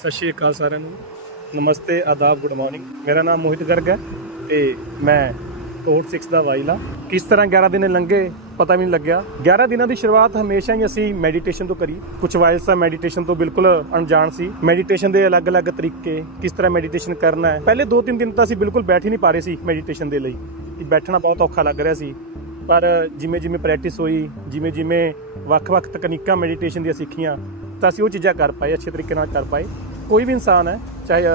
ਸਤਿ ਸ਼੍ਰੀ ਅਕਾਲ ਸਾਰਿਆਂ ਨੂੰ। ਨਮਸਤੇ, ਆਦਾਬ ਗੁੱਡ ਮਾਰਨਿੰਗ ਮੇਰਾ ਨਾਮ ਮੋਹਿਤ ਗਰਗ ਹੈ ਤੇ ਮੈਂ ਕੋਟ 6 ਦਾ ਵਾਈਲਾ ਕਿਸ ਤਰ੍ਹਾਂ 11 ਦਿਨ ਲੰਘੇ, ਪਤਾ ਵੀ ਨਹੀਂ ਲੱਗਿਆ। 11 ਦਿਨਾਂ ਦੀ ਸ਼ੁਰੂਆਤ ਹਮੇਸ਼ਾ ਹੀ ਅਸੀਂ ਮੈਡੀਟੇਸ਼ਨ ਤੋਂ ਕਰੀ ਕੁਝ ਵਾਇਲਸ ਆ ਮੈਡੀਟੇਸ਼ਨ ਤੋਂ ਬਿਲਕੁਲ ਅਣਜਾਣ ਸੀ। ਮੈਡੀਟੇਸ਼ਨ ਦੇ ਅਲੱਗ-ਅਲੱਗ ਤਰੀਕੇ, ਕਿਸ ਤਰ੍ਹਾਂ ਮੈਡੀਟੇਸ਼ਨ ਕਰਨਾ ਹੈ। ਪਹਿਲੇ 2-3 ਦਿਨ ਤਾਂ ਅਸੀਂ ਬਿਲਕੁਲ ਬੈਠ ਹੀ ਨਹੀਂ ਪਾ ਰਹੇ ਸੀ ਮੈਡੀਟੇਸ਼ਨ ਦੇ ਲਈ। ਕਿ ਬੈਠਣਾ ਬਹੁਤ ਔਖਾ ਲੱਗ ਰਿਹਾ ਸੀ। ਪਰ ਜਿਵੇਂ ਜਿਵੇਂ ਪ੍ਰੈਕਟਿਸ ਹੋਈ ਜਿਵੇਂ ਜਿਵੇਂ ਵੱਖ-ਵੱਖ ਤਕਨੀਕਾਂ ਮੈਡੀਟੇਸ਼ਨ ਦੀਆਂ ਸਿੱਖੀਆਂ, ਤਾਂ ਅਸੀਂ ਉਹ ਚੀਜ਼ਾਂ ਕਰ ਪਾਏ, ਅੱਛੇ ਤਰੀਕੇ ਨਾਲ ਕਰ ਪਾਏ। ਕੋਈ ਵੀ ਇਨਸਾਨ ਹੈ, ਚਾਹੇ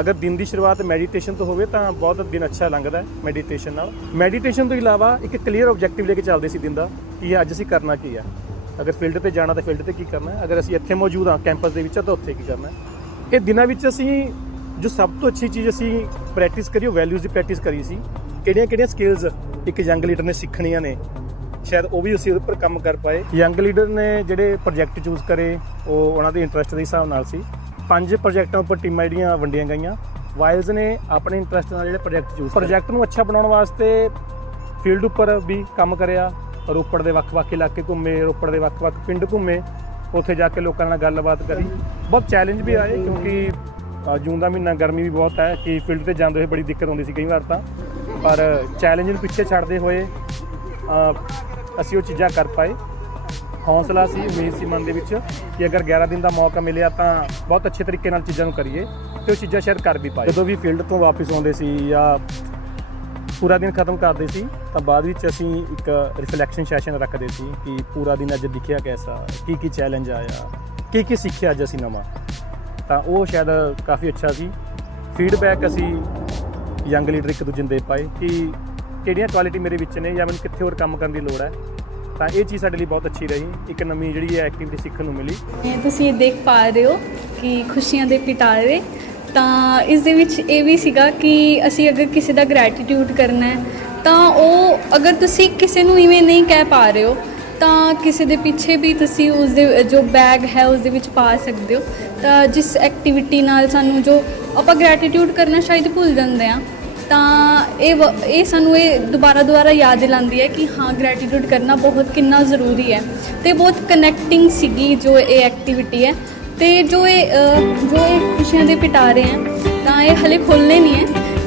ਅਗਰ ਦਿਨ ਦੀ ਸ਼ੁਰੂਆਤ ਮੈਡੀਟੇਸ਼ਨ ਤੋਂ ਹੋਵੇ ਤਾਂ ਬਹੁਤ ਦਿਨ ਅੱਛਾ ਲੰਘਦਾ ਹੈ ਮੈਡੀਟੇਸ਼ਨ ਨਾਲ। ਮੈਡੀਟੇਸ਼ਨ ਤੋਂ ਇਲਾਵਾ ਇੱਕ ਕਲੀਅਰ ਆਬਜੈਕਟਿਵ ਲੈ ਕੇ ਚੱਲਦੇ ਸੀ ਦਿਨ ਦਾ ਕਿ ਅੱਜ ਅਸੀਂ ਕਰਨਾ ਕੀ ਹੈ। ਅਗਰ ਫੀਲਡ ਤੇ ਜਾਣਾ ਤਾਂ ਫੀਲਡ ਤੇ ਕੀ ਕਰਨਾ ਹੈ। ਅਗਰ ਅਸੀਂ ਇੱਥੇ ਮੌਜੂਦ ਹਾਂ ਕੈਂਪਸ ਦੇ ਵਿੱਚ, ਤਾਂ ਉੱਥੇ ਕੀ ਕਰਨਾ ਹੈ। ਇਹ ਦਿਨਾਂ ਵਿੱਚ ਅਸੀਂ ਜੋ ਸਭ ਤੋਂ ਅੱਛੀ ਚੀਜ਼ ਅਸੀਂ ਪ੍ਰੈਕਟਿਸ ਕਰੀ, ਉਹ ਵੈਲਿਊਜ਼ ਦੀ ਪ੍ਰੈਕਟਿਸ ਕਰੀ ਸੀ। ਕਿਹੜੀਆਂ ਕਿਹੜੀਆਂ ਸਕਿੱਲਸ ਇੱਕ ਯੰਗ ਲੀਡਰ ਨੇ ਸਿੱਖਣੀਆਂ ਨੇ, ਸ਼ਾਇਦ ਉਹ ਵੀ ਅਸੀਂ ਉਹਦੇ ਉੱਪਰ ਕੰਮ ਕਰ ਪਾਏ। ਯੰਗ ਲੀਡਰ ਨੇ ਜਿਹੜੇ ਪ੍ਰੋਜੈਕਟ ਚੂਜ਼ ਕਰੇ, ਉਹ ਉਹਨਾਂ ਦੇ ਇੰਟਰਸਟ ਦੇ ਹਿਸਾਬ ਨਾਲ ਸੀ। ਪੰਜ ਪ੍ਰੋਜੈਕਟਾਂ ਉੱਪਰ ਟੀਮਾਂ ਜਿਹੜੀਆਂ ਵੰਡੀਆਂ ਗਈਆਂ। ਵਾਇਲਸ ਨੇ ਆਪਣੇ ਇੰਟਰਸਟ ਨਾਲ ਜਿਹੜੇ ਪ੍ਰੋਜੈਕਟ ਚੂਜ਼ ਪ੍ਰੋਜੈਕਟ ਨੂੰ ਅੱਛਾ ਬਣਾਉਣ ਵਾਸਤੇ ਫੀਲਡ ਉੱਪਰ ਵੀ ਕੰਮ ਕਰਿਆ। ਰੋਪੜ ਦੇ ਵੱਖ-ਵੱਖ ਇਲਾਕੇ ਘੁੰਮੇ, ਰੋਪੜ ਦੇ ਵੱਖ-ਵੱਖ ਪਿੰਡ ਘੁੰਮੇ। ਉੱਥੇ ਜਾ ਕੇ ਲੋਕਾਂ ਨਾਲ ਗੱਲਬਾਤ ਕਰੀ। ਬਹੁਤ ਚੈਲੰਜ ਵੀ ਆਏ ਕਿਉਂਕਿ ਜੂਨ ਦਾ ਮਹੀਨਾ ਗਰਮੀ ਵੀ ਬਹੁਤ ਹੈ ਕਿ ਫੀਲਡ ਤੇ ਜਾਂਦੇ ਹੋਏ ਬੜੀ ਦਿੱਕਤ ਆਉਂਦੀ ਸੀ ਕਈ ਵਾਰ ਤਾਂ। ਪਰ ਚੈਲੰਜ ਨੂੰ ਪਿੱਛੇ ਛੱਡਦੇ ਹੋਏ ਅਸੀਂ ਉਹ ਚੀਜ਼ਾਂ ਕਰ ਪਾਏ। ਹੌਸਲਾ ਸੀ, ਉਮੀਦ ਸੀ ਮਨ ਦੇ ਵਿੱਚ ਕਿ ਅਗਰ 11 ਦਿਨ ਦਾ ਮੌਕਾ ਮਿਲਿਆ ਤਾਂ ਬਹੁਤ ਅੱਛੇ ਤਰੀਕੇ ਨਾਲ ਚੀਜ਼ਾਂ ਨੂੰ ਕਰੀਏ ਤੇ ਉਹ ਚੀਜ਼ਾਂ ਸ਼ਾਇਦ ਕਰ ਵੀ ਪਾਏ। ਜਦੋਂ ਵੀ ਫੀਲਡ ਤੋਂ ਵਾਪਸ ਆਉਂਦੇ ਸੀ ਜਾਂ ਪੂਰਾ ਦਿਨ ਖਤਮ ਕਰਦੇ ਸੀ, ਤਾਂ ਬਾਅਦ ਵਿੱਚ ਅਸੀਂ ਇੱਕ ਰਿਫਲੈਕਸ਼ਨ ਸੈਸ਼ਨ ਰੱਖਦੇ ਸੀ ਕਿ ਪੂਰਾ ਦਿਨ ਅੱਜ ਦਿਖਿਆ ਕੈਸਾ, ਕੀ ਕੀ ਚੈਲੰਜ ਆਇਆ, ਕੀ ਕੀ ਸਿੱਖਿਆ ਅੱਜ ਅਸੀਂ ਨਵਾਂ। ਤਾਂ ਉਹ ਸ਼ਾਇਦ ਕਾਫੀ ਅੱਛਾ ਸੀ। ਫੀਡਬੈਕ ਅਸੀਂ ਯੰਗ ਲੀਡਰ ਇੱਕ ਦੂਜੇ ਨੂੰ ਦੇ ਪਾਏ ਕਿ ਕਿਹੜੀਆਂ ਕੁਆਲਿਟੀ ਮੇਰੇ ਵਿੱਚ ਨੇ ਜਾਂ ਮੈਨੂੰ ਕਿੱਥੇ ਹੋਰ ਕੰਮ ਕਰਨ ਦੀ ਲੋੜ ਹੈ। ਤਾਂ ਇਹ ਚੀਜ਼ ਸਾਡੇ ਲਈ ਬਹੁਤ ਅੱਛੀ ਰਹੀ, ਇੱਕ ਨਵੀਂ ਜਿਹੜੀ ਹੈ ਐਕਟੀਵਿਟੀ ਸਿੱਖਣ ਨੂੰ ਮਿਲੀ। ਇਹ ਤੁਸੀਂ ਦੇਖ ਪਾ ਰਹੇ ਹੋ ਕਿ ਖੁਸ਼ੀਆਂ ਦੇ ਪਿਟਾਰੇ ਤਾਂ ਇਸ ਦੇ ਵਿੱਚ ਇਹ ਵੀ ਸੀਗਾ ਕਿ ਅਸੀਂ ਅਗਰ ਕਿਸੇ ਦਾ ਗ੍ਰੈਟੀਟਿਊਡ ਕਰਨਾ ਹੈ, ਤਾਂ ਉਹ ਅਗਰ ਤੁਸੀਂ ਕਿਸੇ ਨੂੰ ਇਵੇਂ ਨਹੀਂ ਕਹਿ ਪਾ ਰਹੇ ਹੋ, ਤਾਂ ਕਿਸੇ ਦੇ ਪਿੱਛੇ ਵੀ ਤੁਸੀਂ ਉਸ ਦੇ, ਜੋ ਬੈਗ ਹੈ ਉਸ ਦੇ ਵਿੱਚ ਪਾ ਸਕਦੇ ਹੋ। ਤਾਂ ਜਿਸ ਐਕਟੀਵਿਟੀ ਨਾਲ ਸਾਨੂੰ ਜੋ ਆਪਾਂ ਗ੍ਰੈਟੀਟਿਊਡ ਕਰਨਾ ਸ਼ਾਇਦ ਭੁੱਲ ਜਾਂਦੇ ਆ ਤਾਂ ਇਹ ਵ- ਇਹ ਸਾਨੂੰ ਇਹ ਦੁਬਾਰਾ ਦੁਬਾਰਾ ਯਾਦ ਦਿਲਾਉਂਦੀ ਹੈ ਕਿ ਹਾਂ ਗ੍ਰੈਟੀਟਿਊਡ ਕਰਨਾ ਬਹੁਤ ਕਿੰਨਾ ਜ਼ਰੂਰੀ ਹੈ ਤੇ ਬਹੁਤ ਕਨੈਕਟਿੰਗ ਸੀਗੀ ਜੋ ਇਹ ਐਕਟੀਵਿਟੀ ਹੈ ਤੇ ਜੋ ਇਹ ਅ, ਜੋ ਇਹ ਖੁਸ਼ੀਆਂ ਦੇ ਪਿਟਾਰੇ ਹੈ ਤਾਂ ਇਹ ਹਲੇ ਖੋਲ੍ਹਣੇ ਨਹੀਂ ਹੈ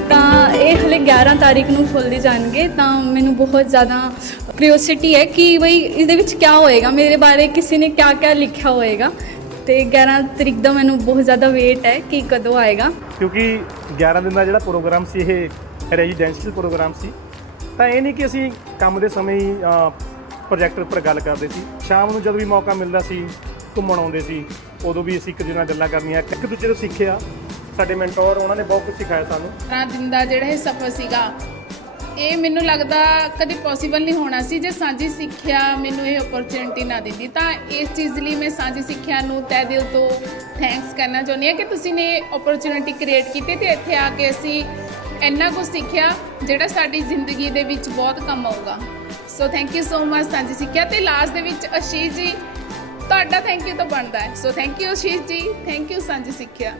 ਤਾਂ ਇਹ ਹਲੇ 11 ਤਾਰੀਖ ਨੂੰ ਖੋਲ੍ਹੇ ਜਾਣਗੇ ਤਾਂ ਮੈਨੂੰ ਬਹੁਤ ਜ਼ਿਆਦਾ ਕਿਉਰਿਓਸਿਟੀ ਹੈ ਕਿ ਬਈ ਇਹਦੇ ਵਿੱਚ ਕੀ ਹੋਏਗਾ ਮੇਰੇ ਬਾਰੇ ਕਿਸੇ ਨੇ ਕਿਆ ਕਿਆ ਲਿਖਿਆ ਹੋਏਗਾ ਤੇ 11 ਤਰੀਕ ਦਾ ਮੈਨੂੰ ਬਹੁਤ ਜ਼ਿਆਦਾ ਵੇਟ ਹੈ ਕਿ ਕਦੋਂ ਆਏਗਾ। ਕਿਉਂਕਿ 11 ਦਿਨ ਦਾ ਜਿਹੜਾ ਪ੍ਰੋਗਰਾਮ ਸੀ, ਇਹ ਰੈਜ਼ੀਡੈਂਸ਼ੀਅਲ ਪ੍ਰੋਗਰਾਮ ਸੀ। ਤਾਂ ਇਹ ਨਹੀਂ ਕਿ ਅਸੀਂ ਕੰਮ ਦੇ ਸਮੇਂ ਹੀ ਪ੍ਰੋਜੈਕਟ ਉੱਪਰ ਗੱਲ ਕਰਦੇ ਸੀ। ਸ਼ਾਮ ਨੂੰ ਜਦੋਂ ਵੀ ਮੌਕਾ ਮਿਲਦਾ ਸੀ, ਘੁੰਮਣ ਆਉਂਦੇ ਸੀ, ਉਦੋਂ ਵੀ ਅਸੀਂ ਇੱਕ ਦੂਜੇ ਨਾਲ ਗੱਲਾਂ ਕਰਨੀਆਂ, ਇੱਕ ਦੂਜੇ ਤੋਂ ਸਿੱਖਿਆ। ਸਾਡੇ ਮੈਂਟੋਰ ਉਹਨਾਂ ਨੇ ਬਹੁਤ ਕੁਝ ਸਿਖਾਇਆ ਸਾਨੂੰ। 12 ਦਿਨ ਦਾ ਜਿਹੜਾ ਇਹ ਸਫ਼ਰ ਸੀਗਾ ਇਹ ਮੈਨੂੰ ਲੱਗਦਾ ਕਦੀ ਪੋਸੀਬਲ ਨਹੀਂ ਹੋਣਾ ਸੀ। ਜੇ ਸਾਂਝੀ ਸਿੱਖਿਆ ਮੈਨੂੰ ਇਹ ਓਪਰਚੁਨਿਟੀ ਨਾ ਦਿੰਦੀ, ਤਾਂ ਇਸ ਚੀਜ਼ ਲਈ ਮੈਂ ਸਾਂਝੀ ਸਿੱਖਿਆ ਨੂੰ ਤਹਿ ਦਿਲ ਤੋਂ ਥੈਂਕਸ ਕਰਨਾ ਚਾਹੁੰਦੀ ਹਾਂ ਕਿ ਤੁਸੀਂ ਨੇ ਓਪਰਚੁਨਿਟੀ ਕ੍ਰੀਏਟ ਕੀਤੀ ਤੇ ਇੱਥੇ ਆ ਕੇ ਅਸੀਂ ਇੰਨਾ ਕੁਝ ਸਿੱਖਿਆ ਜਿਹੜਾ ਸਾਡੀ ਜ਼ਿੰਦਗੀ ਦੇ ਵਿੱਚ ਬਹੁਤ ਕੰਮ ਆਊਗਾ। So thank you so much ਸਾਂਝੀ ਸਿੱਖਿਆ ਤੇ ਲਾਸਟ ਦੇ ਵਿੱਚ ਅਸ਼ੀਸ਼ ਜੀ, ਤੁਹਾਡਾ ਥੈਂਕ ਯੂ ਤਾਂ ਬਣਦਾ ਹੈ। ਸੋ ਥੈਂਕ ਯੂ ਅਸ਼ੀਸ਼ ਜੀ ਥੈਂਕ ਯੂ ਸਾਂਝੀ ਸਿੱਖਿਆ।